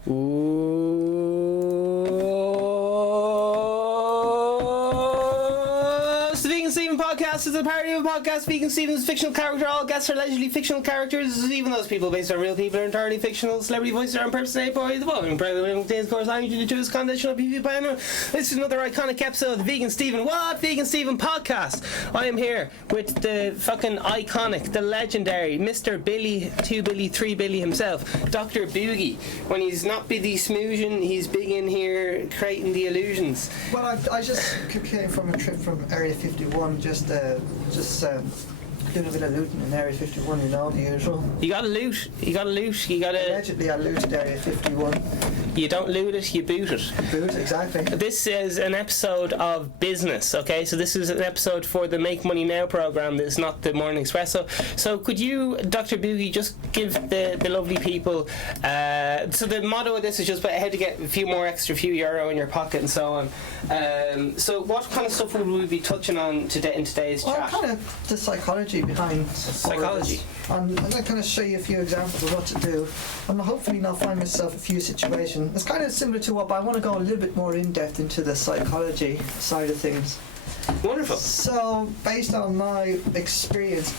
Speaking Stephen podcast is a parody of a podcast. Speaking Stephen's fictional character. All guests are allegedly fictional characters, even those people based on real people are entirely fictional. Celebrity voices are impersonated by the following. President contains course language due to his conditional PvP by anyone. This is another iconic episode of the Vegan Stephen. What? Vegan Stephen podcast. I am here with the fucking iconic, the legendary Mr. Billy, 2 Billy, 3 Billy himself, Dr. Boogie. When he's not busy smoozing, he's big in here creating the illusions. Well, I just came from a trip from Area 51, just doing a bit of looting in Area 51, you know, the usual. You gotta loot. Allegedly, I looted Area 51. You don't loot it, you boot it. Boot, exactly. This is an episode of business, okay? So this is an episode for the Make Money Now program. This is not the Morning Espresso. So could you, Dr. Boogie, just give the lovely people... so the motto of this is just about how to get a few euro in your pocket and so on. So what kind of stuff would we be touching on today in today's chat? Well, kind of the psychology behind psychology. I'm going to kind of show you a few examples of what to do. And hopefully not find myself a few situations. It's kind of similar to what, but I want to go a little bit more in depth into the psychology side of things. Wonderful. So, based on my experience,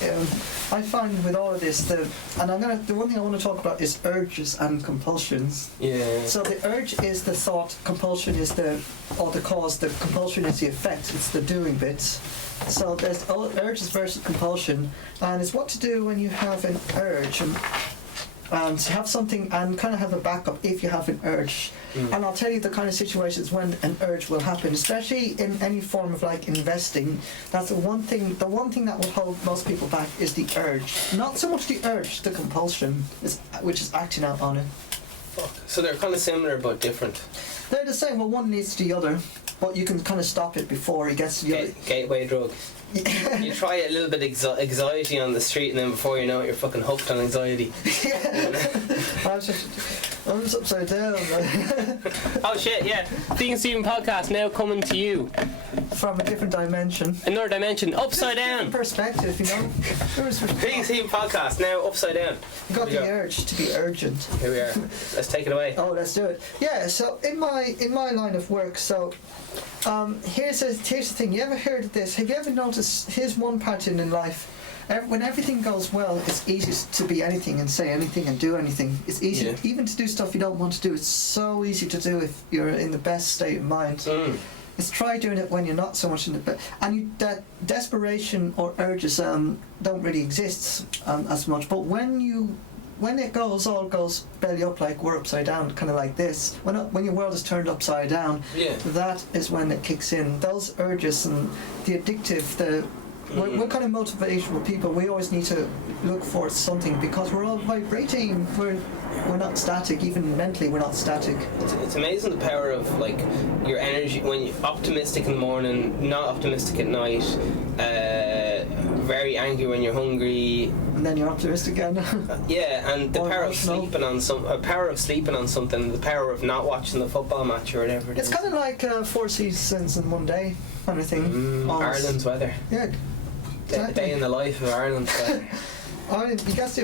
I find with all of this, the one thing I want to talk about is urges and compulsions. Yeah. So the urge is the thought, compulsion is the cause, the compulsion is the effect, it's the doing bits. So there's urges versus compulsion, and it's what to do when you have an urge. And to have something and kind of have a backup if you have an urge. And I'll tell you the kind of situations when an urge will happen, especially in any form of like investing. That's the one thing that will hold most people back is the urge. Not so much the urge, the compulsion, which is acting out on it. Fuck. So they're kind of similar but different. They're the same, well one leads to the other, but you can kind of stop it before it gets to the other. Gateway drug. You try a little bit anxiety on the street, and then before you know it, you're fucking hooked on anxiety. Yeah. I'm just upside down. Oh shit, yeah. Vegan Stephen podcast now coming to you from a different dimension. Another dimension, upside down. Perspective, you know. Vegan Stephen podcast now upside down. You got the urge to be urgent. Here we are. Let's take it away. Oh, let's do it. Yeah. So in my line of work, so here's the thing. You ever heard of this? Have you ever noticed? Here's one pattern in life. When everything goes well, it's easy to be anything and say anything and do anything. It's easy even to do stuff you don't want to do. It's so easy to do if you're in the best state of mind. It's try doing it when you're not so much in the best. And that desperation or urges don't really exist as much. But when it all goes belly up like we're upside down, kind of like this, when your world is turned upside down, that is when it kicks in. Those urges and the addictive, we're kind of motivational people. We always need to look for something because we're all vibrating. We're not static. Even mentally, we're not static. It's amazing the power of like your energy when you're optimistic in the morning, not optimistic at night. Very angry when you're hungry, and then you're optimistic again. And the power of sleeping on something, the power of not watching the football match or whatever. It's kind of like 4 seasons in one day kind of thing. Ireland's weather. Yeah. Exactly. Day in the life of Ireland's weather. You get the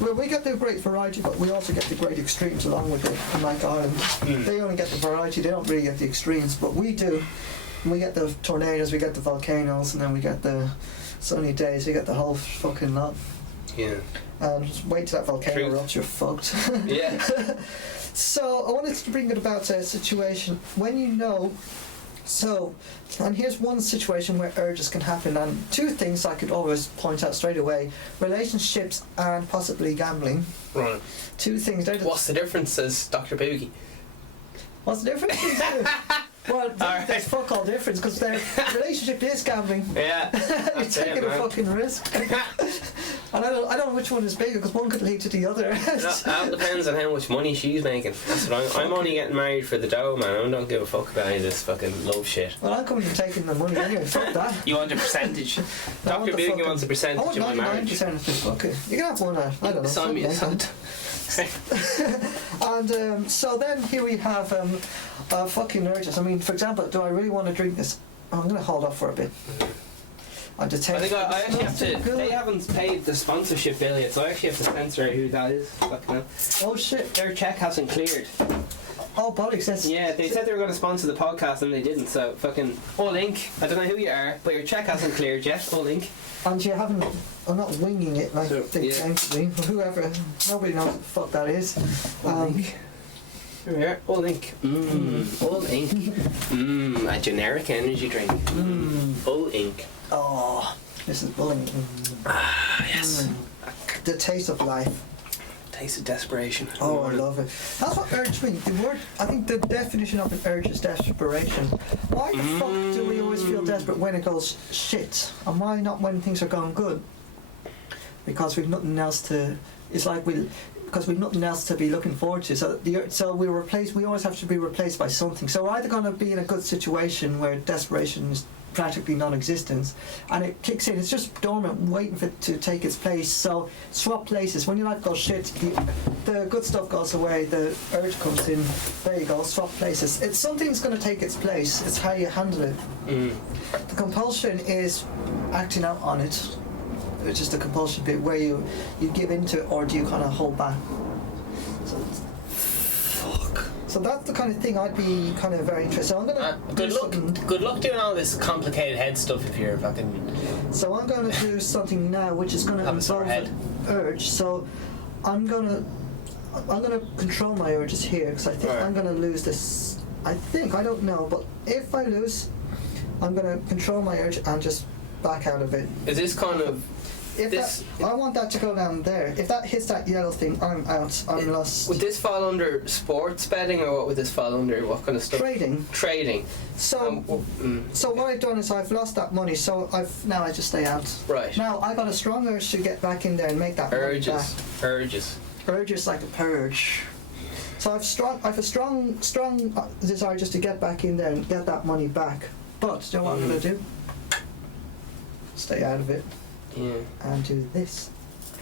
well, we get the great variety, but we also get the great extremes along with it. Unlike Ireland, they only get the variety; they don't really get the extremes, but we do. We get the tornadoes, we get the volcanoes, and then we get the sunny days. We get the whole fucking lot. Yeah. And just wait till that volcano erupts, you're fucked. Yeah. So I wanted to bring it about a situation when you know. So, and here's one situation where urges can happen, and 2 things I could always point out straight away: relationships and possibly gambling. Right. 2 things. What's the difference, says Dr. Boogie? What's the difference? Well, there's fuck all difference because their relationship is gambling. Yeah. You're taking a fucking risk. And I don't know which one is bigger because one could lead to the other. That depends on how much money she's making. That's what I'm only getting married for the dough, man. I don't give a fuck about any of this fucking love shit. Well, I'm coming and taking the money anyway. Fuck that. You want a percentage? Dr. Boogie wants a percentage of my marriage. I want 99% of this. Okay. You can have one. I don't know. Sign me a And so then here we have fucking urges. I mean, for example, do I really want to drink this? I'm going to hold off for a bit. I detect. I think I actually have to. Good. They haven't paid the sponsorship bill yet, so I actually have to censor who that is. Fucking hell. Oh shit! Their check hasn't cleared. Oh, bollocks! Yeah, they said they were going to sponsor the podcast and they didn't. So fucking All Inc. I don't know who you are, but your check hasn't cleared yet. All Inc. And you haven't. I'm not winging it like So, they claim to me. Whoever, nobody knows what the fuck that is. All Inc. Here we are. All Inc. All Inc. A generic energy drink. All Inc. Oh, this is bullying. Ah, yes. The taste of life. Taste of desperation. Oh, I love it. That's what urge means. The word, I think the definition of an urge is desperation. Why the fuck do we always feel desperate when it goes shit? And why not when things are going good? Because we've nothing else to. It's like because we've nothing else to be looking forward to. So we replace. We always have to be replaced by something. So we're either going to be in a good situation where desperation is practically non-existent, and it kicks in. It's just dormant, waiting for it to take its place. So swap places. When your life goes shit, the good stuff goes away. The urge comes in. There you go. Swap places. It's something's going to take its place. It's how you handle it. The compulsion is acting out on it, which is the compulsion bit where you give into it, or do you kind of hold back. So that's the kind of thing I'd be kind of very interested. So I'm gonna Good luck doing all this complicated head stuff if you're fucking. So I'm going to do something now, which is going to involve an urge. So I'm going to control my urges here, because I think I'm going to lose this. I don't know, but if I lose, I'm going to control my urge and just back out of it. Is this kind of? I want that to go down there. If that hits that yellow thing, I'm out. I'm lost. Would this fall under sports betting, or what would this fall under? What kind of stuff? Trading. So, so what I've done is I've lost that money. So now I just stay out. Right. Now I got a strong urge to get back in there and make that money back. Urges like a purge. So I've a strong desire just to get back in there and get that money back. But you know what I'm gonna do? Stay out of it. Yeah. And do this.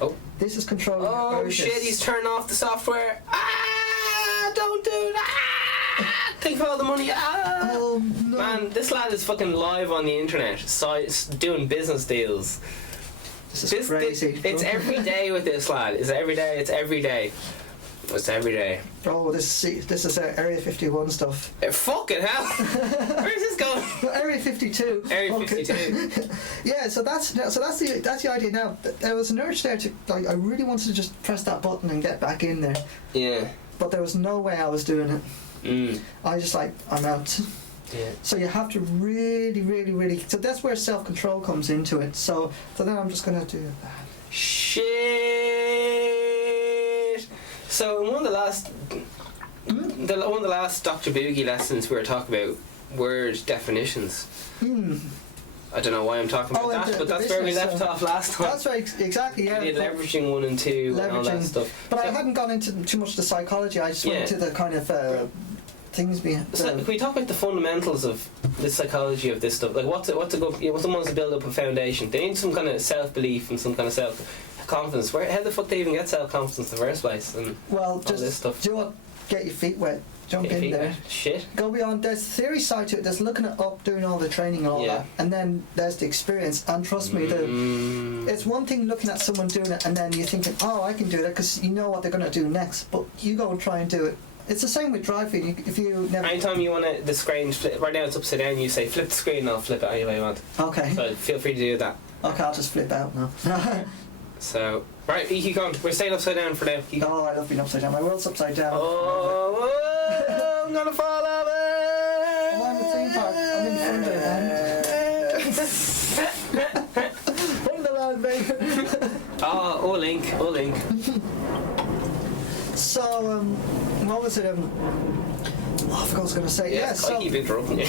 Oh. This is controlling. Oh shit! He's turned off the software. Ah! Don't do that. Think of all the money. Ah! Oh no. Man, this lad is fucking live on the internet, doing business deals. This is crazy. It's every day with this lad. It's every day. It's every day. It's every day. Oh, this is Area 51 stuff. Fucking hell! Where's this going? Area 52. Area 52. Yeah, so that's the idea now. There was an urge there to. I really wanted to just press that button and get back in there. Yeah. But there was no way I was doing it. I just I'm out. Yeah. So you have to really, really, really. So that's where self-control comes into it. So then I'm just gonna do that. Shit. So in one of the last Dr. Boogie lessons, we were talking about word definitions. I don't know why I'm talking about that, but that's where we left off last time. That's right, exactly. Yeah. We did leveraging 1 and 2 and all that stuff. But I hadn't gone into too much of the psychology. I just went into the kind of things behind. So can we talk about the fundamentals of the psychology of this stuff? Like what's someone wants to build up a foundation. They need some kind of self-belief and some kind of self-confidence. How the fuck do they even get self-confidence in the first place? And well, just this stuff. Do you know what? Get your feet wet. Jump in there. Shit. Go beyond. There's theory side to it. There's looking it up, doing all the training and all that, and then there's the experience. And trust me, it's one thing looking at someone doing it, and then you're thinking, oh, I can do that, because you know what they're going to do next. But you go and try and do it. It's the same with driving. If you never. Anytime you want the screen flip, right now it's upside down. You say flip the screen, and I'll flip it any way you want. Okay. So feel free to do that. Okay, I'll just flip out now. So right, you keep going. We're staying upside down for now. Oh, I love being upside down. My world's upside down. Oh, I'm gonna fall over. Oh, I'm the theme park. I'm in front of it, man. Ring the loud, baby. All Inc. So, what was it? I forgot what I was going to say. Yeah, so I keep interrupting you.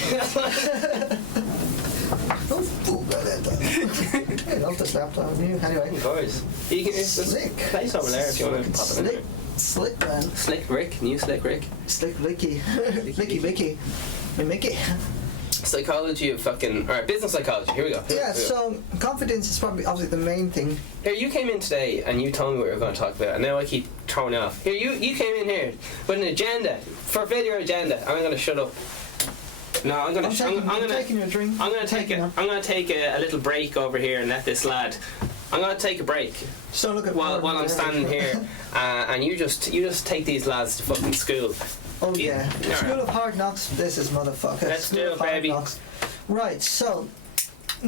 I love this laptop. Anyway. Of course. You can Slick. place over there if you want to pop it in. Slick, man. Slick Rick, new Slick Rick. Slick Ricky. Licky Vicky. Mickey. Psychology of fucking... Alright, business psychology. Here we go. So confidence is probably obviously the main thing. Here, you came in today and you told me what we were going to talk about, and now I keep throwing it off. Here, you came in here with an agenda. Fulfill your agenda. I'm going to shut up. No, I'm gonna taking your drink. I'm gonna take a little break over here and let this lad. I'm gonna take a break. So look at while I'm standing here, and you just take these lads to fucking school. Oh yeah, School of Hard Knocks. This is motherfucker. Let's do it, baby. Right. So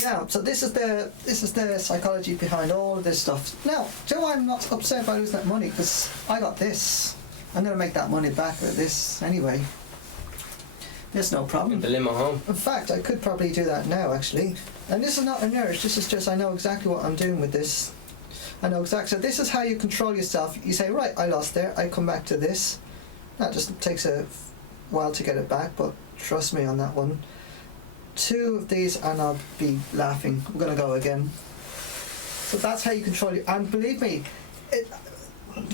now, this is the psychology behind all of this stuff. Now, Joe, I'm not upset about losing that money because I got this. I'm gonna make that money back with this anyway. There's no problem. The limo home. In fact, I could probably do that now, actually. And this is not an urge. This is just I know exactly what I'm doing with this. I know exactly. So this is how you control yourself. You say, right, I lost there. I come back to this. That just takes a while to get it back, but trust me on that one. 2 of these, and I'll be laughing. I'm gonna go again. So that's how you control it. And believe me,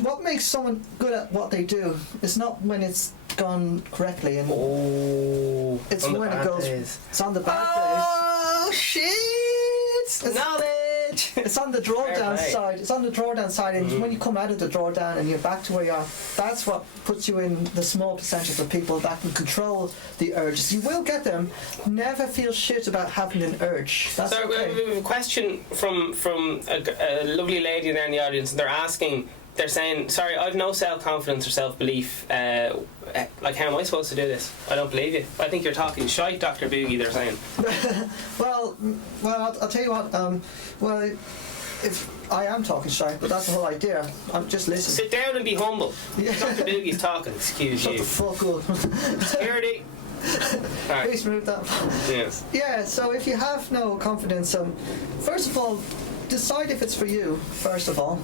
what makes someone good at what they do is not when it's gone correctly, and it's when it goes. Days. It's on the bad days. Oh shit! It's knowledge. It's on the drawdown side. It's on the drawdown side, and when you come out of the drawdown and you're back to where you are, that's what puts you in the small percentage of people that can control the urges. You will get them. Never feel shit about having an urge. That's so okay. A question from a lovely lady there in the audience. They're asking. They're saying, sorry, I've no self-confidence or self-belief. Like, how am I supposed to do this? I don't believe you. I think you're talking shite, Dr. Boogie, they're saying. well, I'll tell you what. If I am talking shite, but that's the whole idea. I'm just listening. Sit down and be humble. Yeah. Dr. Boogie's talking, excuse Shut you. Shut the fuck up. Security. Right. Please move that. Yes. Yeah, so if you have no confidence, first of all, decide if it's for you, first of all.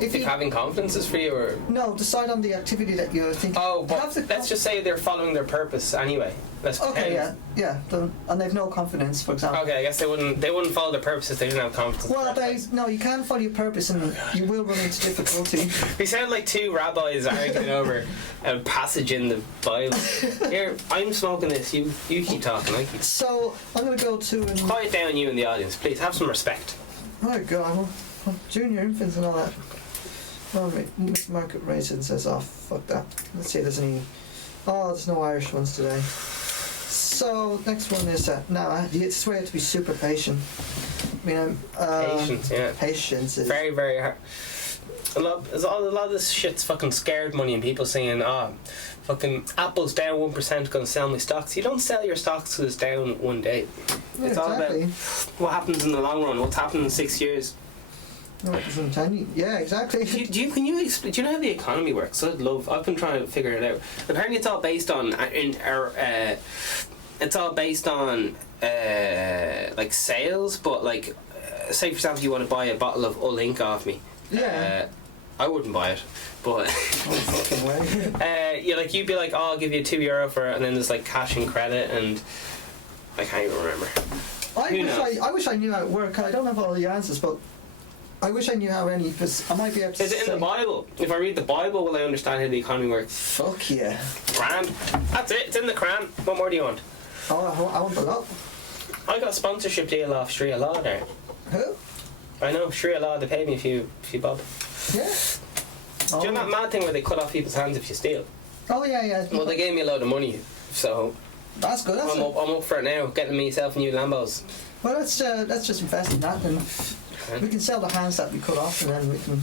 If having confidence is for you, or no, decide on the activity that you're thinking. Oh, but let's just say they're following their purpose anyway. Okay, yeah, and they've no confidence, for example. Okay, I guess they wouldn't follow their purpose if they didn't have confidence. Well, you can follow your purpose, and you will run into difficulty. We sound like 2 rabbis arguing over a passage in the Bible. Here, I'm smoking this. You keep talking. I keep. So I'm going to go to. Quiet down, you in the audience, please. Have some respect. Oh God, junior infants and all that. Oh, market raisins says off. Fuck that. Let's see if there's any. Oh, there's no Irish ones today. So next one is now. It's where you have to be super patient. I mean, patience, yeah. Patience is very, very hard. A lot of this shit's fucking scared money, and people saying, fucking Apple's down 1%, going to sell my stocks. You don't sell your stocks because it's down one day. Yeah, it's all about what happens in the long run, what's happened in 6 years. No, it doesn't tell you. Yeah, exactly. Do you know how the economy works? I've been trying to figure it out. Apparently it's all based on like sales, but like say for example you want to buy a bottle of Ull Ink off me. Yeah. I wouldn't buy it, but fucking way. You'd be like, oh, I'll give you €2 for it, and then there's like cash and credit, and I can't even remember. I wish I knew how it worked. I don't have all the answers, but I wish I knew how any, because I might be able to. Is it in the Bible? If I read the Bible, will I understand how the economy works? Fuck yeah. Grand. That's it. It's in the Quran. What more do you want? Oh, I want a lot. I got a sponsorship deal off Sharia law there. Who? I know, Sharia law, they paid me a few bob. Yeah. Do you know that mad thing where they cut off people's hands if you steal? Oh yeah. Well, they gave me a load of money, so that's good. I'm up for it now, getting myself new Lambos. Well, let's just invest in that, and we can sell the hands that we cut off, and then we can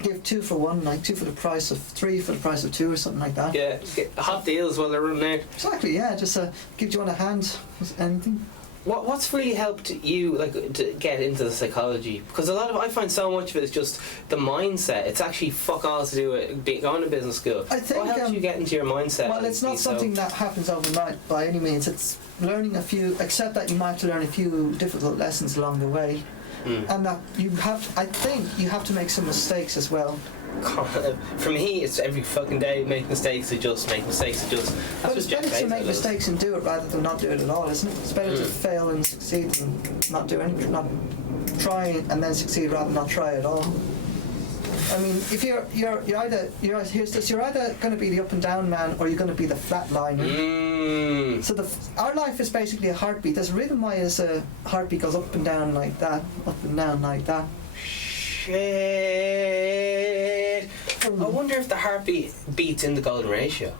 give 2 for 1, like 2 for the price of 3 for the price of 2 or something like that. Yeah, get hot deals while they're running out. Exactly. Yeah, just give you on a hand anything. What's really helped you to get into the psychology? Because I find so much of it is just the mindset. It's actually fuck all to do with going to business school. I think, what helps you get into your mindset? Well, it's not something that happens overnight by any means. It's learning except that you might have to learn a few difficult lessons along the way. And that I think you have to make some mistakes as well. For me, it's every fucking day make mistakes, adjust. But it's better to make mistakes and do it rather than not do it at all, isn't it? It's better to fail and succeed than not do anything, not try and then succeed rather than not try at all. I mean, if you're either going to be the up and down man, or you're going to be the flat liner. So our life is basically a heartbeat. There's a reason why a heartbeat goes up and down like that, up and down like that. Shit. I wonder if the heartbeat beats in the golden ratio.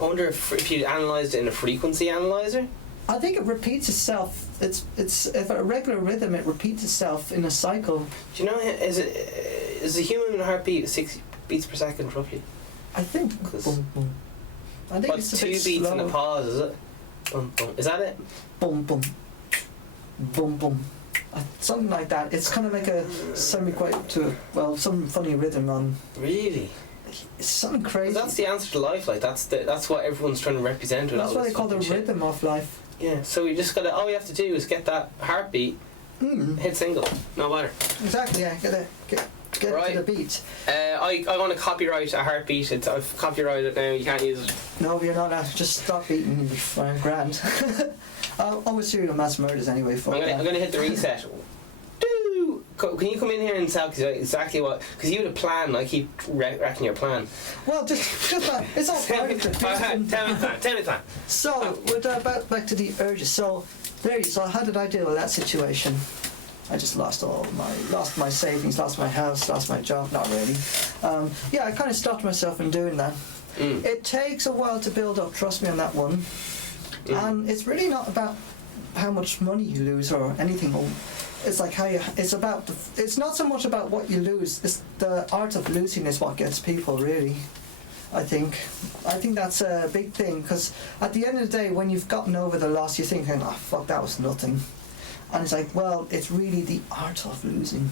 I wonder if you analysed it in a frequency analyzer. I think it repeats itself. It's if a regular rhythm, it repeats itself in a cycle. Do you know, is the human heartbeat 6 beats per second roughly? I think. Boom, boom. I think What's it's a bit 2 beats slow. and a pause, is it? Boom, boom. Is that it? Boom, boom, boom, boom. Something like that. It's kind of like a semi-quiet to some funny rhythm on. Really? It's something crazy. That's the answer to life. Like that's what everyone's trying to represent. With That's all what they this call the fucking shit. rhythm of life. Yeah. So we just gotta. All we have to do is get that heartbeat, hit single, no matter. Exactly. Yeah. Get Right. to the beat. I want to copyright a heartbeat. I've copyrighted it now. You can't use it. No, you're not allowed. Just stop beating. You'll be fine, grand. Always serial mass murders anyway. I'm gonna hit the reset. Can you come in here and tell exactly what? Because you had a plan. I keep wrecking your plan. Well, just that. It's all Tell part me of it. Tell me plan. So we're back to the urges. So there you. So how did I deal with that situation? I just lost my savings, lost my house, lost my job. Not really. I kind of stopped myself in doing that. It takes a while to build up. Trust me on that one. And it's really not about how much money you lose or anything. It's like how you. It's about. It's not so much about what you lose. It's the art of losing is what gets people really. I think that's a big thing because at the end of the day, when you've gotten over the loss, you're thinking, "Oh fuck, that was nothing," and it's like, well, it's really the art of losing.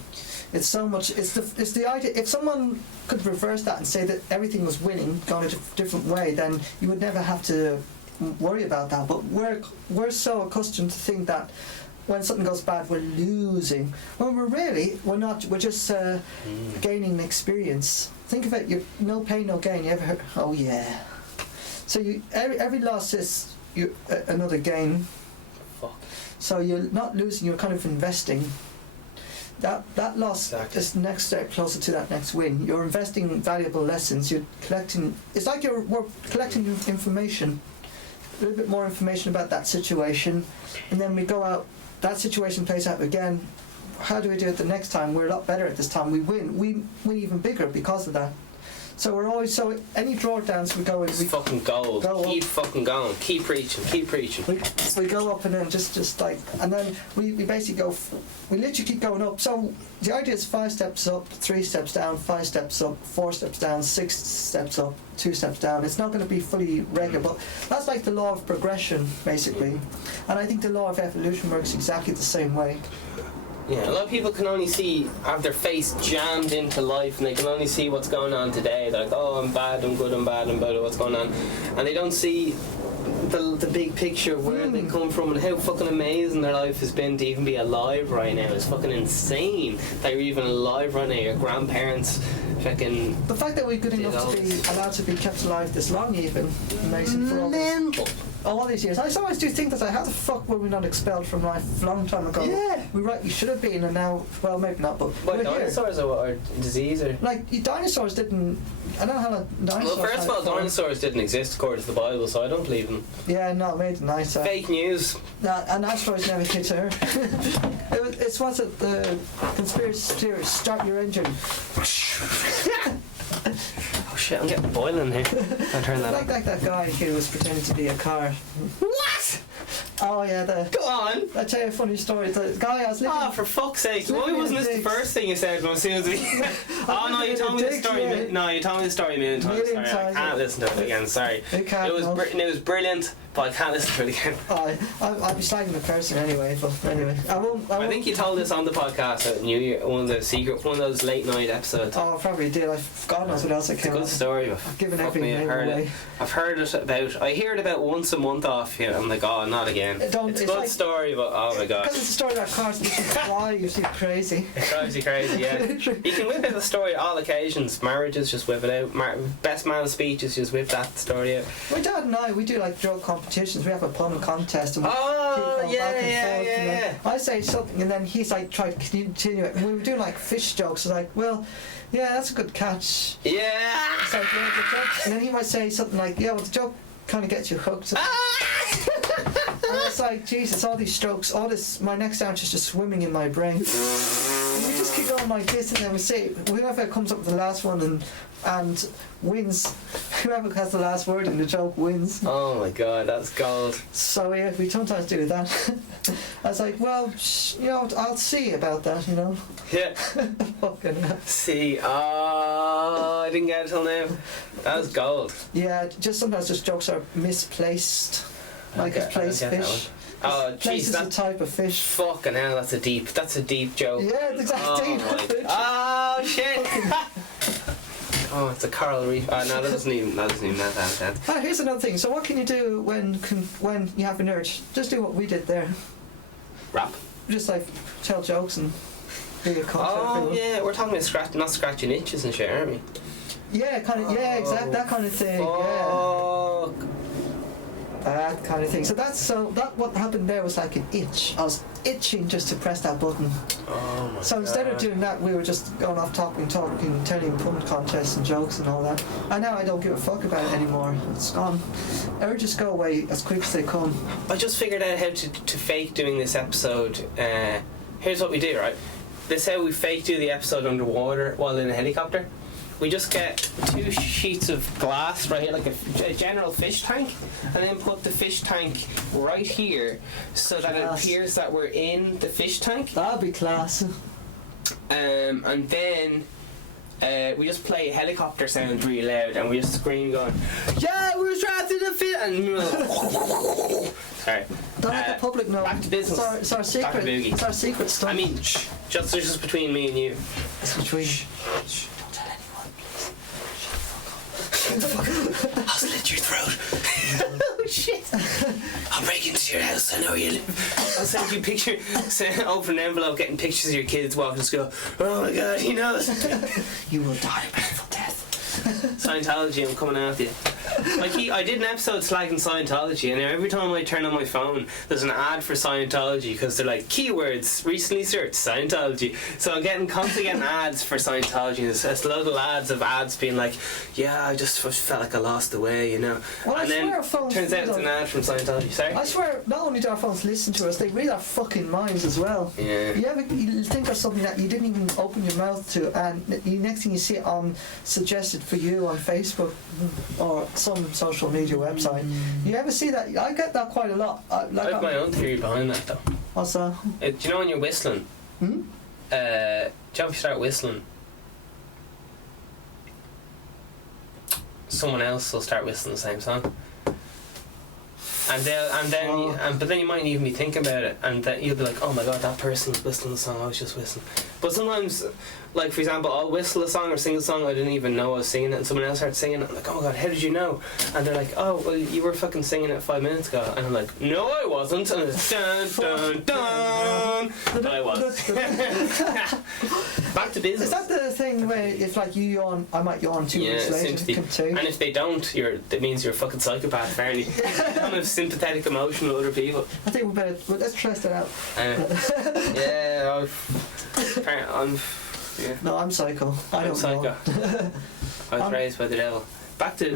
It's so much. It's the idea. If someone could reverse that and say that everything was winning, gone a different way, then you would never have to worry about that. But we're so accustomed to think that. When something goes bad, we're losing. Well, we're not. We're just gaining experience. Think of it. You're no pain, no gain. You ever heard? Oh yeah. So every loss is another gain. Fuck. So you're not losing. You're kind of investing. That loss is the next step closer to that next win. You're investing valuable lessons. You're collecting. It's like we're collecting information. A little bit more information about that situation, and then we go out. That situation plays out again. How do we do it the next time? We're a lot better at this time. We win. We win even bigger because of that. So we're always any drawdowns we go in. It's fucking gold. Keep fucking going. Keep preaching. Keep preaching. We go up and then just like, and then we basically go. We literally keep going up. So the idea is 5 steps up, 3 steps down, 5 steps up, 4 steps down, 6 steps up, 2 steps down. It's not going to be fully regular, but that's like the law of progression, basically. And I think the law of evolution works exactly the same way. Yeah, a lot of people can only have their face jammed into life and they can only see what's going on today. They're like, oh, I'm bad, I'm good, I'm bad, I'm bad, what's going on? And they don't see the big picture, where they come from and how fucking amazing their life has been to even be alive right now. It's fucking insane that you're even alive right now. Your grandparents fucking... The fact that we're good enough to be allowed to be kept alive this long even, amazing for all these years. I always do think that, how the fuck were we not expelled from life a long time ago? Yeah. We should have been, and now, well, maybe not, but what, dinosaurs or disease or... Like, dinosaurs didn't... I don't know how dinosaurs... Well, first of all, dinosaurs didn't exist according to the Bible, so I don't believe them. Yeah, no, it made it nice. Fake news. No, and asteroids never hit Earth. It's what's it, the conspiracy theorists, start your engine. Oh shit, I'm getting boiling here. I'll turn that like that guy who was pretending to be a car. What? Oh yeah, Go on! I'll tell you a funny story. The guy I was living... Oh, for fuck's sake. Why wasn't this the first thing you said as soon as we... Oh no, you told me the story. No, you told me the story a million times. Sorry, I can't listen to it again, sorry. It was brilliant, but I can't listen to it again. I'll be slagging the person anyway, but anyway. I think you told us on the podcast at New Year, one of those late night episodes. Oh, I probably did. God knows what else I came It's a good story, but I've given everything away. I've heard it about... I hear it about once a month off you. I'm like, oh, not again. It's a good story, but oh my god. Because it's a story about cars and you fly, you see crazy. It drives you crazy, yeah. You can whip out the story at all occasions. Marriages, just whip it out. Best man speeches, just whip that story out. My dad and I, we do like joke competitions. We have a pun contest and we keep back and forth. Yeah. I say something and then he's like, try to continue it. And we were doing like fish jokes. It's like, well, yeah, that's a good catch. Yeah. It's like, yeah, good joke. And then he might say something like, yeah, well, the joke kind of gets you hooked. And it's like, Jesus, all these strokes, all this, my next ounce is just swimming in my brain. And we just keep going going like this, and then we say whoever comes up with the last one and wins. Whoever has the last word in the joke wins. Oh my god, that's gold. So yeah, we sometimes do that. I was like, well, I'll see about that, Yeah. Fucking hell. See, oh, I didn't get it till now. That was gold. Yeah, sometimes just jokes are misplaced. Like Okay, a place I don't get that fish. Oh, Place jeez, is a that type of fish. fucking hell, that's a deep joke. Yeah, it's exactly. Oh shit! Oh, it's a coral reef. Oh no, that doesn't even have that. Here's another thing. So what can you do when you have an urge? Just do what we did there. Rap. Just like tell jokes and be a cunt. Oh yeah, we're talking about not scratching itches and shit, aren't we? Yeah, kind of. Yeah, exactly. That kind of thing. Yeah. Fuck. That kind of thing. So that what happened there was like an itch. I was itching just to press that button. Oh my So instead of God. doing that, we were just going off talking, telling pun contests and jokes and all that. And now I don't give a fuck about it anymore. It's gone. Urges go away as quick as they come. I just figured out how to fake doing this episode. Here's what we do, right? This is how we fake do the episode underwater while in a helicopter. We just get 2 sheets of glass right here, like a general fish tank, and then put the fish tank right here so that it Class. appears that we're in the fish tank. That'd be class. And then we just play helicopter sounds really loud, and we just scream going, "Yeah, we're trapped in the fish!" And sorry. Don't let the public know. Back to business. It's our secret. Dr. Boogie. It's our secret stuff. I mean, just between me and you. it's between. Don't tell anyone, please. Shut the fuck up. I'll slit your throat. Oh shit! I'll break into your house. I know you live. I'll send you pictures. Open an envelope, getting pictures of your kids walking to school. Oh my god, he knows. You will die a painful death. Scientology, I'm coming after you. Like I did an episode slagging Scientology, and every time I turn on my phone, there's an ad for Scientology because they're like keywords recently searched Scientology. So I'm constantly getting ads for Scientology. There's a load of ads being like, "Yeah, I just felt like I lost the way," Well, I and then swear our phones turns out read it's an ad from Scientology. Sorry. I swear, not only do our phones listen to us, they read our fucking minds as well. Yeah. You think of something that you didn't even open your mouth to, and the next thing you see it on suggested for you on Facebook or some social media website. You ever see that? I get that quite a lot. I have my own theory behind that though. What's that? Do you know when you're whistling? Hmm? Do you know if you start whistling, someone else will start whistling the same song, but then you mightn't even be thinking about it, and then you'll be like, "Oh my god, that person was whistling the song I was just whistling." But sometimes, like for example, I'll whistle a song or sing a song I didn't even know I was singing it, and someone else starts singing it. I'm like, "Oh my god, how did you know?" And they're like, "Oh, well, you were fucking singing it 5 minutes ago," and I'm like, "No, I wasn't." And it's dun dun dun. But I was. Back to business. Is that the thing where if like you yawn, I might yawn 2 Yeah, minutes later? sympathy. Continue. And if they don't, that means you're a fucking psychopath. Apparently, you don't have sympathetic emotion with other people. I think let's test it out. Yeah, yeah. No, I'm psycho. I I'm don't psycho. know. I was raised by the devil. Back to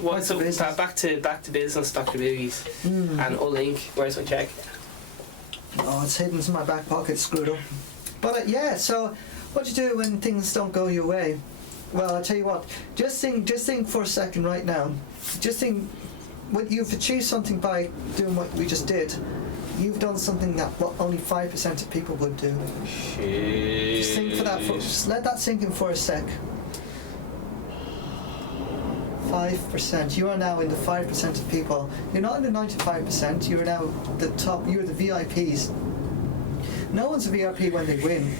what's up? business? Back to business, Dr. Boogies and Link. Where's my check? Oh, it's hidden in my back pocket, screwed up. But yeah, so what do you do when things don't go your way? Well, I'll tell you what. Just think for a second right now. Just think, when you've achieved something by doing what we just did. You've done something that only 5% of people would do. Shit. Just think for that. Just let that sink in for a sec. 5%. You are now in the 5% of people. You're not in the 95%. You are now the top. You're the VIPs. No one's a VIP when they win.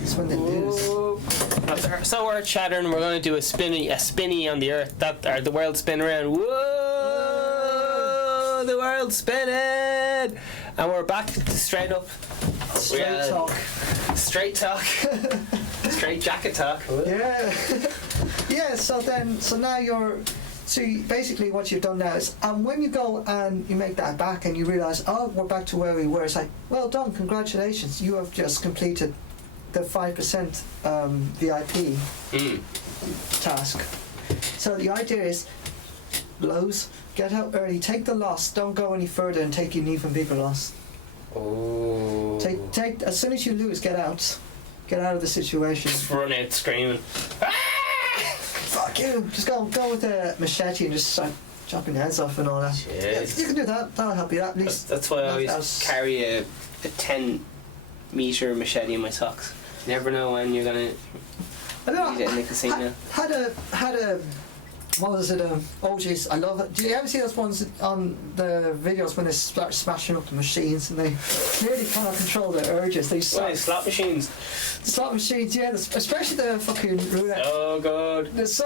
It's when they lose. So we're chattering. We're going to do a spinny on the earth. The world spin around. Whoa! The world's spinning. And we're back straight up. Straight talk. Straight talk. Straight jacket talk. Yeah. Yeah. So now basically what you've done now is, when you go and you make that back and you realise, oh, we're back to where we were. It's like, well done, congratulations, you have just completed the 5% VIP task. So the idea is, blows, get out early, take the loss, don't go any further and take an even bigger loss. Oh. Take as soon as you lose, get out. Get out of the situation. Just run out screaming. Fuck you. Just go with a machete and just start chopping heads off and all that. Yeah, you can do that. That'll help you out. At least that's why I always carry a 10-meter machete in my socks. You never know when you're gonna need it in the casino. Had a what was it? Oh jeez, I love it. Do you ever see those ones on the videos when they start smashing up the machines and they clearly cannot control their urges? They start slot machines. Slot machines, yeah, especially the fucking roulette. Oh god. There's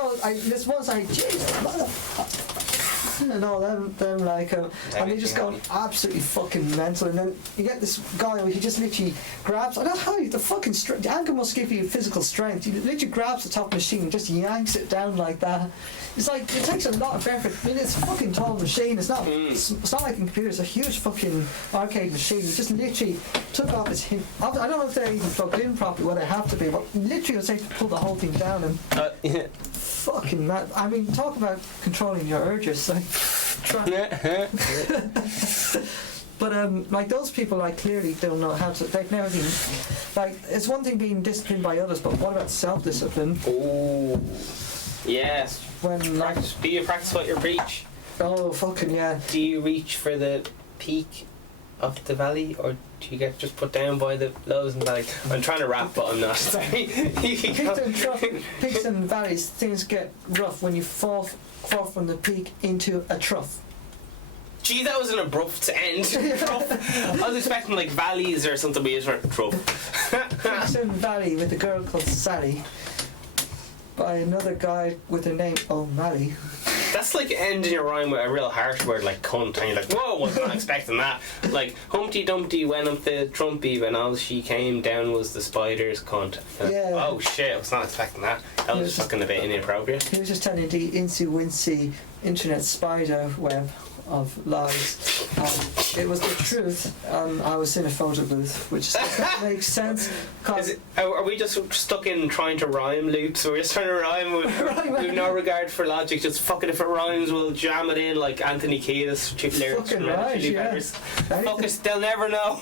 ones like Jesus. And all them like, and they just go absolutely fucking mental. And then you get this guy where he just literally grabs. I don't know how the fucking the anger must give you physical strength. He literally grabs the top machine and just yanks it down like that. It's like it takes a lot of effort. I mean, it's a fucking tall machine. It's not. It's not like a computer. It's a huge fucking arcade machine. He just literally took off his. I don't know if they're even plugged in properly. Well, they have to be. But literally, it was like to pull the whole thing down and. Yeah. Fucking mad. I mean, talk about controlling your urges. Like, but like those people, like clearly don't know how to. They've never been. Like, it's one thing being disciplined by others, but what about self-discipline? Oh, yes. When like, do you practice what you preach? Oh, fucking yeah. Do you reach for the peak of the valley, or do you get just put down by the lows and valley? I'm trying to rap, but I'm not. Sorry. Peaks and valleys, things get rough when you fall from the peak into a trough. Gee, that was an abrupt end. Trough. I was expecting like valleys or something weird for trough. Peaks and Valley with a girl called Sally by another guy with a name O'Malley. That's like ending your rhyme with a real harsh word like cunt, and you're like, whoa, was not expecting that. Like, Humpty Dumpty went up the trumpy when all she came down was the spider's cunt. Yeah. Oh shit, I was not expecting that. That was fucking a bit inappropriate. He was just telling the incy-wincy internet spider web of lies. It was the truth. I was in a photo booth, which makes sense. Are we just stuck in trying to rhyme loops? We're just trying to rhyme with no regard for logic. Just fucking if it rhymes, we'll jam it in like Anthony Kiedis lyrics from right, Chili Peppers. Fuck it, they'll never know.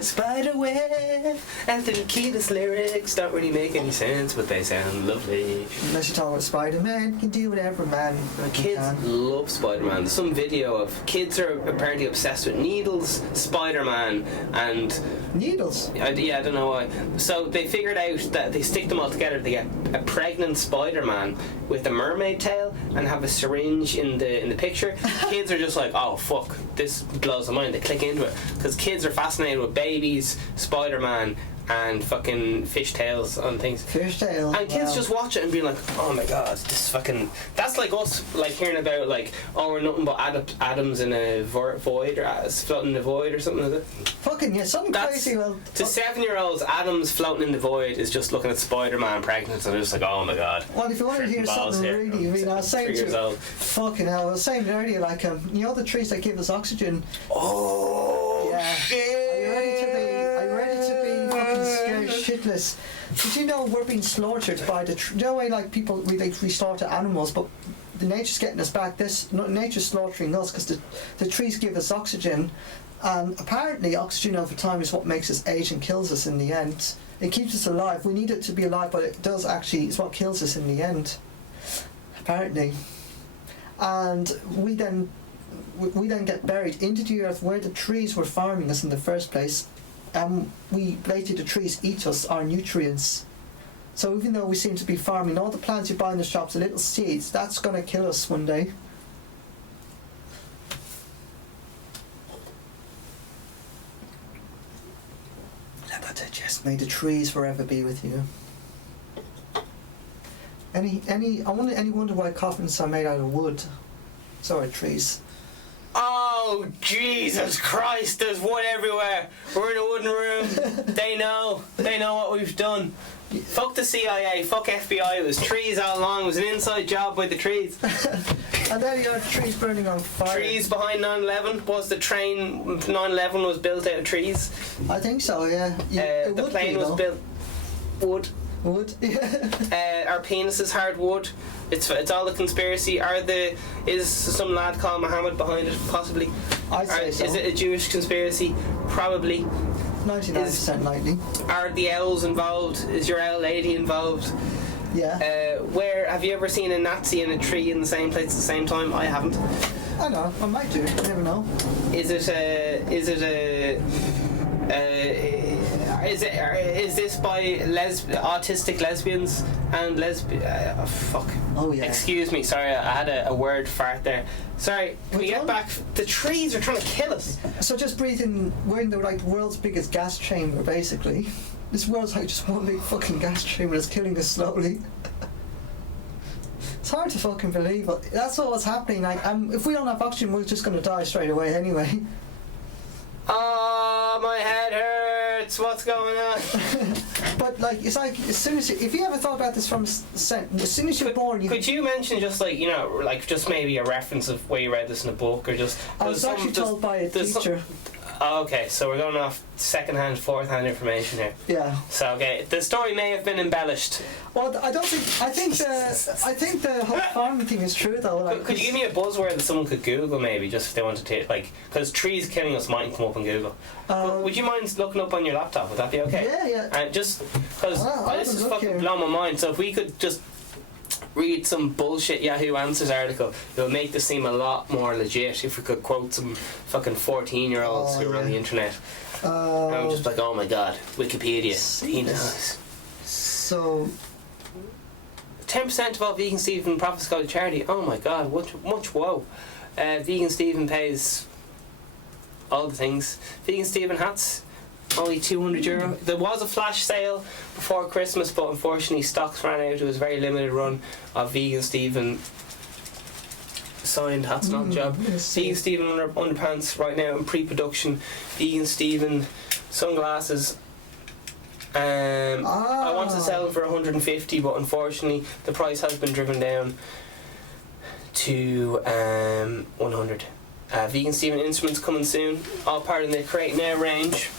Spiderweb, Anthony Kiedis lyrics don't really make any sense, but they sound lovely. Unless you're talking about Spider-Man, you can do whatever, man. Kids love Spider-Man. There's some video of kids are apparently obsessed with needles, Spider-Man, and needles. I don't know why. So they figured out that they stick them all together. They get a pregnant Spider-Man with a mermaid tail and have a syringe in the picture. Kids are just like, oh fuck, this blows the mind. They click into it because kids are fascinated with babies, Spider-Man, and fucking fishtails on things. Fishtails. And kids just watch it and be like, oh my god, this fucking. That's like us, like hearing about like, oh, we're nothing but atoms in a void, or floating in the void, or something like that. Fucking yeah, something crazy. Well, to 7-year-olds, atoms floating in the void is just looking at Spider-Man pregnant, and they're just like, oh my god. Well, if you want to hear something really, I mean, I was saying to fucking hell, I was saying earlier, like, you know the trees that give us oxygen. Oh yeah. shit! Are you ready to be fucking scared shitless? Did you know we're being slaughtered by the no way like people we slaughter animals, but the nature's getting us back. Nature's slaughtering us because the trees give us oxygen, and apparently oxygen over time is what makes us age and kills us in the end. It keeps us alive. We need it to be alive, but it does actually. It's what kills us in the end. Apparently, and we then get buried into the earth where the trees were farming us in the first place, and basically the trees eat us, our nutrients. So even though we seem to be farming all the plants you buy in the shops, the little seeds, that's going to kill us one day. Let that digest. May the trees forever be with you. I wonder why coffins are made out of wood. Sorry, trees. Oh, Jesus Christ, there's wood everywhere. We're in a wooden room. They know what we've done. Fuck the CIA, fuck FBI, it was trees all along. It was an inside job by the trees. And then you have trees burning on fire. Trees behind 9/11. Was the train 9/11 was built out of trees? I think so, yeah. The plane was built wood. Wood? Yeah. Our penis is hard wood. It's all a conspiracy. Is some lad called Muhammad behind it? Possibly. I'd say so. Is it a Jewish conspiracy? Probably. 99% likely. Are the owls involved? Is your owl lady involved? Yeah. Where have you ever seen a Nazi in a tree in the same place at the same time? I haven't. I know. I might do. You never know. Is this by autistic lesbians and fuck. Oh yeah. Excuse me, sorry, I had a word fart there. Sorry, can we get back? The trees are trying to kill us. So just breathing, we're in the world's biggest gas chamber, basically. This world's like just one big fucking gas chamber that's killing us slowly. It's hard to fucking believe, but that's all what's happening. Like, if we don't have oxygen, we're just gonna die straight away anyway. Oh, my head hurts. What's going on? But like, it's like as soon as if you ever thought about this from as soon as you're born, could you mention just like just maybe a reference of where you read this in a book or just? I was actually told by a teacher. Oh, okay, so we're going off second-hand, fourth-hand information here. Yeah. So okay, the story may have been embellished. Well, I don't think. I think the whole farming thing is true though. Like, could you give me a buzzword that someone could Google maybe, just if they wanted to, because trees killing us mightn't come up on Google. Would you mind looking up on your laptop? Would that be okay? Yeah, yeah. And just because this is fucking here. blowing my mind. So if we could just read some bullshit Yahoo Answers article, it would make this seem a lot more legit if we could quote some fucking 14-year-olds who are on the internet. I'm just like, oh my god, Wikipedia, he knows. So 10% of all Vegan Stephen profits go to charity. Oh my god, much woe. Vegan Stephen pays all the things. Vegan Stephen hats, only €200. There was a flash sale before Christmas, but unfortunately stocks ran out. It was a very limited run of Vegan Stephen signed hats, not job. Vegan Stephen underpants right now in pre-production. Vegan Stephen sunglasses. I want to sell them for 150, but unfortunately the price has been driven down to 100. Vegan Stephen instruments coming soon, all part of the Create Now range.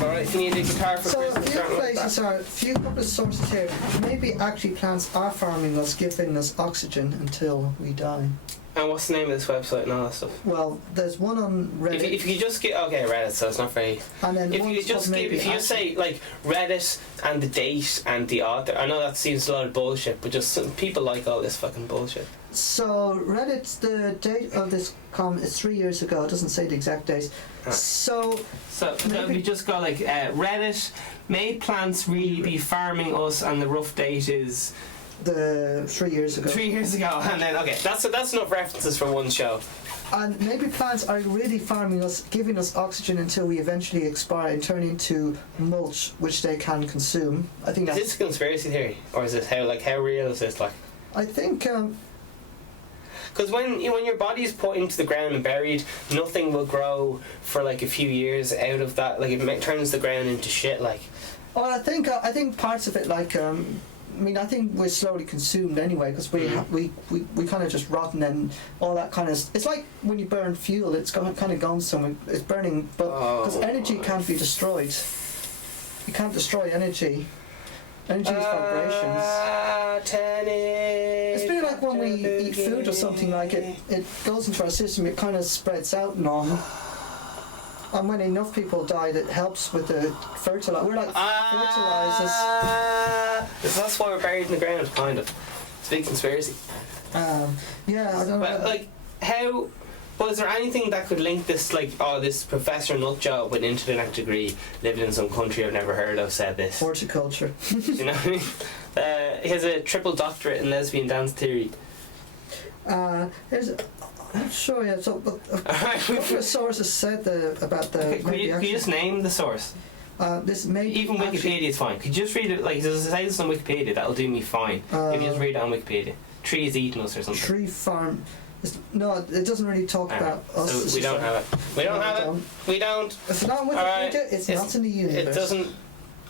Alright, if you need a guitar for Christmas, few couple of sources here. Maybe actually plants are farming us, giving us oxygen until we die. And what's the name of this website and all that stuff? Well, there's one on Reddit. If you just get Reddit, so it's not very. And then if you just say like Reddit and the date and the author, I know that seems a lot of bullshit, but just people like all this fucking bullshit. So Reddit's the date of this comment is 3 years ago. It doesn't say the exact date. Right. So we just go like Reddit. May plants really be farming us? And the rough date is the 3 years ago. 3 years ago, and then okay, that's enough references for one show. And maybe plants are really farming us, giving us oxygen until we eventually expire and turn into mulch, which they can consume. I think is this a conspiracy theory, or is this how real is this? Like, I think. Because when your body is put into the ground and buried, nothing will grow for like a few years out of that. Like it turns the ground into shit. Like, well, I think parts of it, like I mean, I think we're slowly consumed anyway because we kind of just rot, and then all that kind of. It's like when you burn fuel, it's kind of gone somewhere. It's burning, but because energy can't be destroyed. You can't destroy energy. Energy is vibrations. It's pretty like when we eat food or something, like it goes into our system, it kind of spreads out and on. And when enough people die, it helps with the fertilizer. We're like fertilizers. That's why we're buried in the ground, kind of. It's a big conspiracy. Yeah, I don't know. Like, how... But is there anything that could link this, like, this Professor Nutjob with an internet degree, living in some country I've never heard of, said this? Horticulture. You know what I mean? He has a triple doctorate in lesbian dance theory. I'm sure, yeah. So, a couple of sources said about the... Could you just name the source? This may even Wikipedia is fine. Could you just read it, like, does it say this on Wikipedia? That'll do me fine. If you just read it on Wikipedia. Trees eating us or something. Tree farm... No, it doesn't really talk about us. So we don't have it. We don't have it. We don't. If it's not in Wikipedia, it's not in the universe. It doesn't.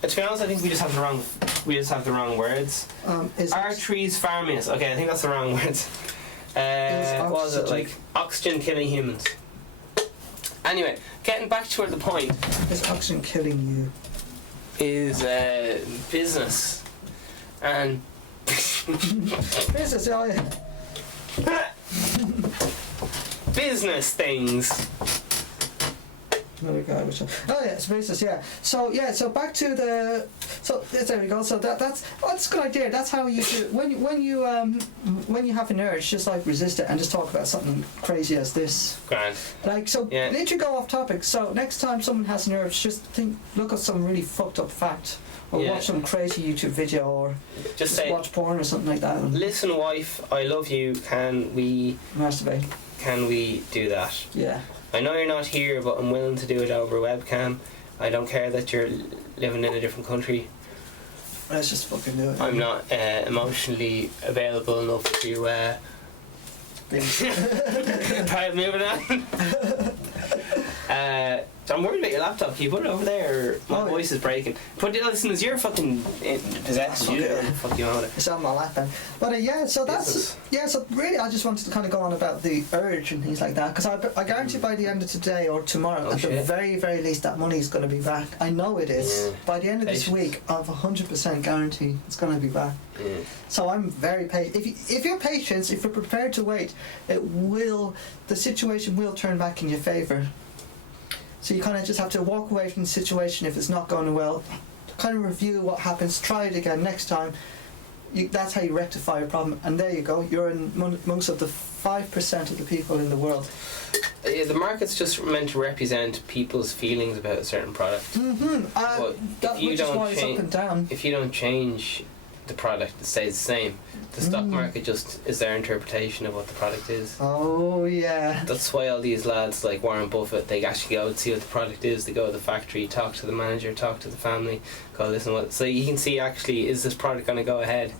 To be honest, I think we just have the wrong. We just have the wrong words. Are trees farming us? Okay, I think that's the wrong words. What was it like? Oxygen killing humans. Anyway, getting back to the point. Is oxygen killing you? Is business and business. Oh yeah. Business things. Another guy, which oh yeah, it's racist. Yeah. So back to the there we go. So that's a good idea. That's how you do when you have an urge, just like resist it and just talk about something crazy as this. Grand. Like so, Yeah. literally go off topic. So next time someone has an urge, just look at some really fucked up fact, or watch some crazy YouTube video, or just say, watch porn or something like that. Listen, wife, I love you. Can we masturbate? Can we do that? Yeah. I know you're not here, but I'm willing to do it over webcam. I don't care that you're living in a different country. Let's just fucking do it. I'm not emotionally available enough to. Right, moving on. So I'm worried about your laptop. Can you put it over there? My voice is breaking. Listen, is your fucking possessed? Fuck you on it. It's on my lap then. But so that's so really I just wanted to kind of go on about the urge and things like that, because I guarantee by the end of today or tomorrow, at the very least, that money is going to be back. I know it is. Yeah. By the end of this week, I've 100% guarantee it's going to be back. Yeah. So I'm very patient. If you're patient, if you're prepared to wait, the situation will turn back in your favour. So you kind of just have to walk away from the situation if it's not going well, kind of review what happens, try it again next time. That's how you rectify your problem, and there you go. You're amongst of the 5% of the people in the world. The market's just meant to represent people's feelings about a certain product. Which is why it's up and down. If you don't change the product, it stays the same. The stock market just is their interpretation of what the product is. Oh yeah. That's why all these lads like Warren Buffett, they actually go and see what the product is. They go to the factory, talk to the manager, talk to the family, go listen what. So you can see actually, is this product going to go ahead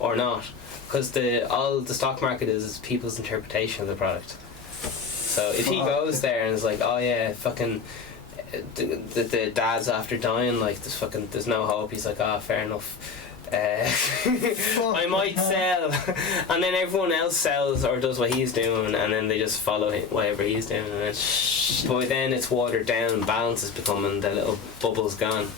or not? Because all the stock market is people's interpretation of the product. So if he goes there and is like, oh yeah, fucking the dad's after dying, like there's no hope. He's like, fair enough. I might sell, and then everyone else sells or does what he's doing, and then they just follow whatever he's doing, and but then it's watered down, balance is becoming, the little bubble's gone.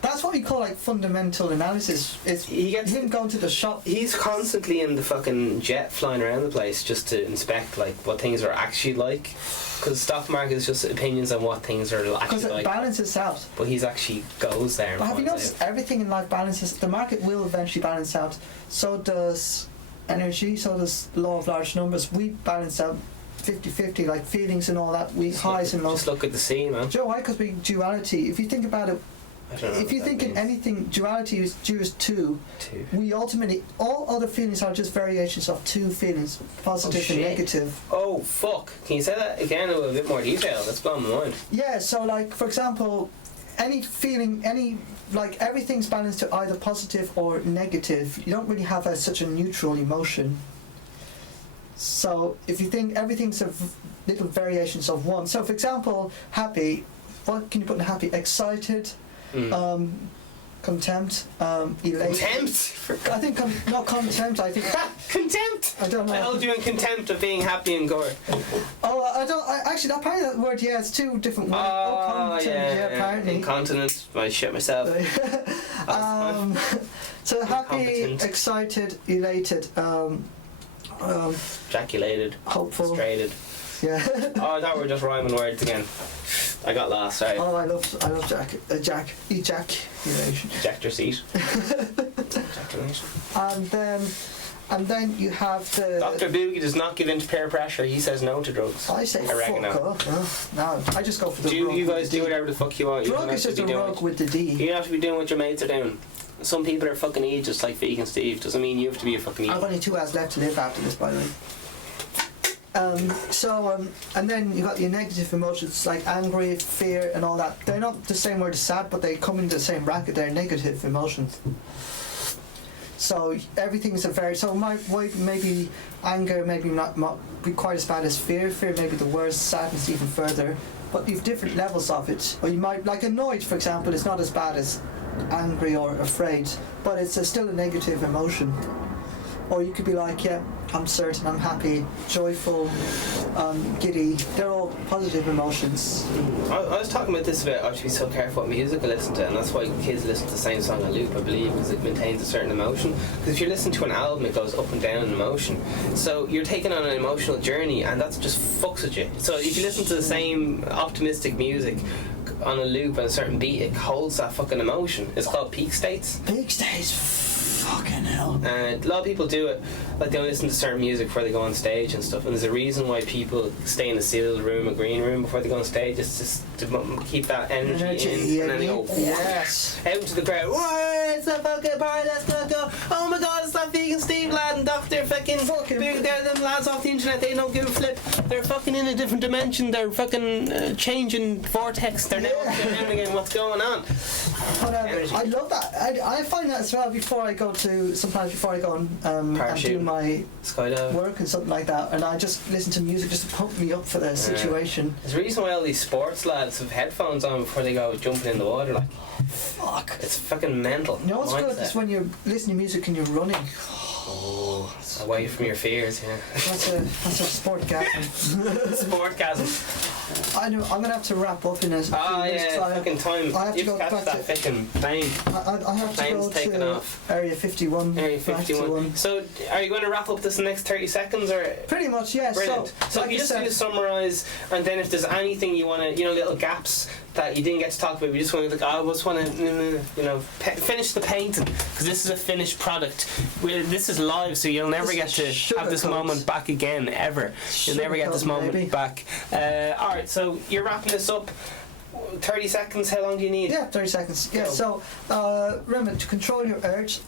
That's what we call like fundamental analysis. It's him going to the shop. He's constantly in the fucking jet flying around the place just to inspect like what things are actually like. Because the stock market is just opinions on what things are actually like. Because it balances out. But he's actually goes there. But have you noticed everything in life balances? The market will eventually balance out. So does energy. So does the law of large numbers. We balance out 50-50, like feelings and all that. We highs and lows. Just look at the sea, man. Do you know why? Because we duality. If you think about it. If you think in anything, duality is due as two. We ultimately, all other feelings are just variations of two feelings, positive and negative. Oh fuck! Can you say that again in a bit more detail? That's blowing my mind. Yeah. So, like for example, any feeling, everything's balanced to either positive or negative. You don't really have such a neutral emotion. So, if you think everything's little variations of one. So, for example, happy. What can you put in happy? Excited. Contempt, elated. Contempt? I think not contempt. I think contempt. I don't know. I hold you in contempt of being happy and gore. Oh, I don't. Actually, apparently that word. Yeah, it's two different words. Contempt. Yeah, apparently. Incontinent. I shit myself. So happy, excited, elated. Ejaculated. Hopeful. Frustrated. Yeah. Oh, I thought we were just rhyming words again. I got lost, sorry. Oh, I love ejaculation. Eject your seat. Ejaculation. And then you have the... Dr. Boogie does not give in to peer pressure. He says no to drugs. I say fuck off. No, I just go for the rug. You guys do whatever the fuck you want. Drug is just a rug with the D. You don't have to be doing what your mates are doing. Some people are fucking just like Vegan Steve. Doesn't mean you have to be a fucking I've only 2 hours left to live after this, by the way. And then you got your negative emotions like angry, fear, and all that. They're not the same word as sad, but they come into the same bracket. They're negative emotions. So everything's maybe anger, maybe not be quite as bad as fear. Fear may be the worst. Sadness even further. But you've different levels of it. Or you might, like annoyed, for example, is not as bad as angry or afraid, but it's still a negative emotion. or you could be like, yeah, I'm certain, I'm happy, joyful, giddy. They're all positive emotions. I was talking about this about I should be so careful what music I listen to, and that's why kids listen to the same song on loop, I believe, because it maintains a certain emotion. Because if you're listening to an album, it goes up and down in emotion. So you're taking on an emotional journey, and that just fucks with you. So if you listen to the same optimistic music on a loop and a certain beat, it holds that fucking emotion. It's called peak states. Peak states. Fucking hell. And a lot of people do it, like they only listen to certain music before they go on stage and stuff, and there's a reason why people stay in a sealed room, a green room, before they go on stage. It's just to keep that energy in, yeah, and then they go out to the crowd. Whoa, it's a fucking party, let's go. Oh my god, it's that vegan Steve lad and Dr. fucking they're them lads off the internet, they don't give a flip. They're fucking in a different dimension, they're fucking changing vortex, they're now again what's going on. But, I love that. I find that as well sometimes before I go and do my skydive work and something like that, and I just listen to music just to pump me up for the situation. There's a reason why all these sports lads have headphones on before they go jumping in the water, like fuck. It's fucking mental. You know what's good is when you're listening to music and you're running. Oh, away from your fears, yeah. That's a sportgasm. Sportgasm. I know. I'm gonna have to wrap up in a few minutes. Fucking time. I have to go back that to fucking plane. I have to go to off. Area 51. Area 51. So, are you going to wrap up this in the next 30 seconds, or? Pretty much, yeah. Brilliant. So, like if you just do the summarise, and then if there's anything you want to, little gaps that you didn't get to talk about, we just want to, I just want to, finish the painting, because this is a finished product. This is live, so you'll never get to have this moment back again, ever. You'll never get this moment back. Alright, so you're wrapping this up. 30 seconds, how long do you need? Yeah, 30 seconds. Yeah, so remember, to control your urge,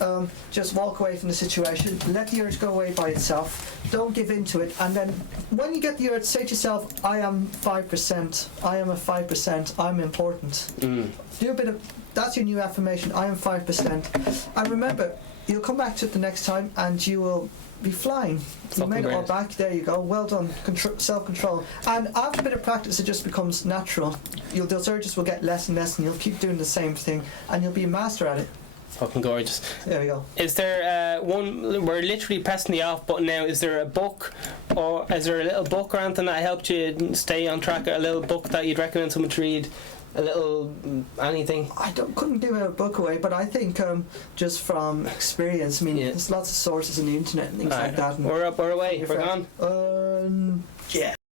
just walk away from the situation, let the urge go away by itself, don't give in to it, and then when you get the urge, say to yourself, I am 5%, I am a 5%, I'm important. Do a bit of, that's your new affirmation, I am 5%. And remember, you'll come back to it the next time and you will be flying. You made it all back. There you go. Well done. Self-control. And after a bit of practice, it just becomes natural. Those urges will get less and less, and you'll keep doing the same thing, and you'll be a master at it. Fucking gorgeous. There we go. Is there one? We're literally pressing the off button now. Is there a book, or is there a little book or anything that helped you stay on track? A little book that you'd recommend someone to read? A little anything? Couldn't give a book away, but I think just from experience, I mean, there's lots of sources on the internet and things like that. We're up, we're away, we're gone. Yeah.